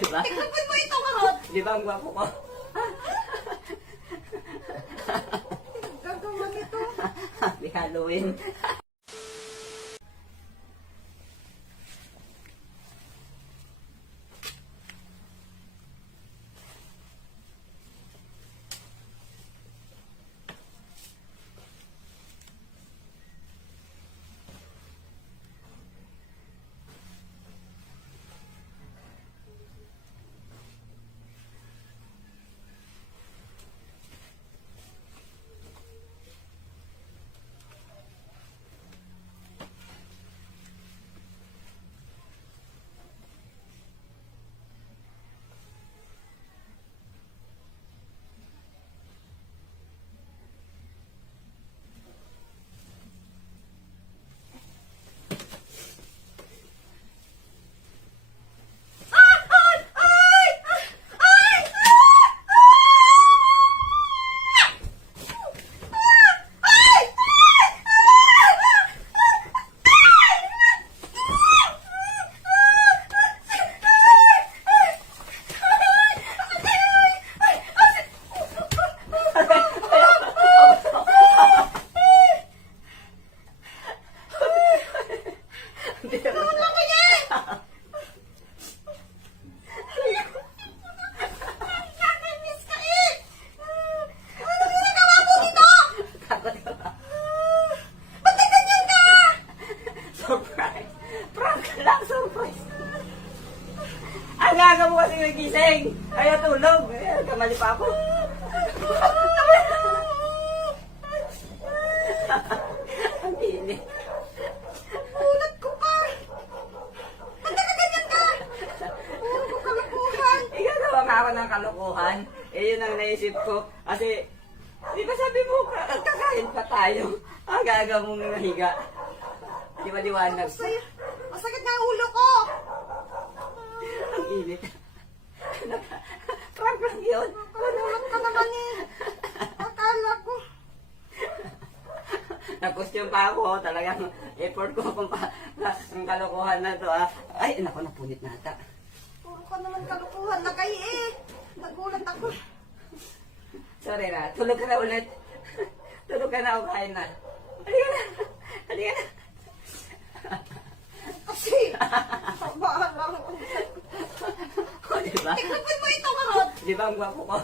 Diba? Tignan mo ito, karot. Di ba ang gwapo ko? Gagawa nito. Happy Halloween. Surprise! Prank lang, surprise! Ang gaga mo kasi nagising! Ayaw tulog! Kamali pa ako! Ang init! Ulat ko pa. Ba't nakaganyan ka? Puro ko kalukuhan. Ikaw naman ako ng kalokohan. Eh, yun ang naisip ko. Kasi, di ba sabi mo, kakain pa tayo? Ang gaga mong nahiga. Di ba liwanag? Masakit na ang ulo ko. Ang init. Prank lang yun. Kalulat ka naman eh. Akala ko. Nag-costume pa ako. Talagang effort ko kung ang kalokohan na to. Ay, naku, napunit na ata. Puro ka naman kalukuhan na kayo eh. Nagulat ako. Sorry na. Tulog ka na ulit. Tulog ka na o kain na. Halika na. Halika na. Kasi, sabaan lang ako. O, diba? Tignan mo ito, karot. Di ba ang gwapo ko?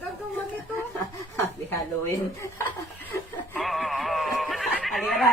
Gagawa nito. Happy Halloween. Halika na.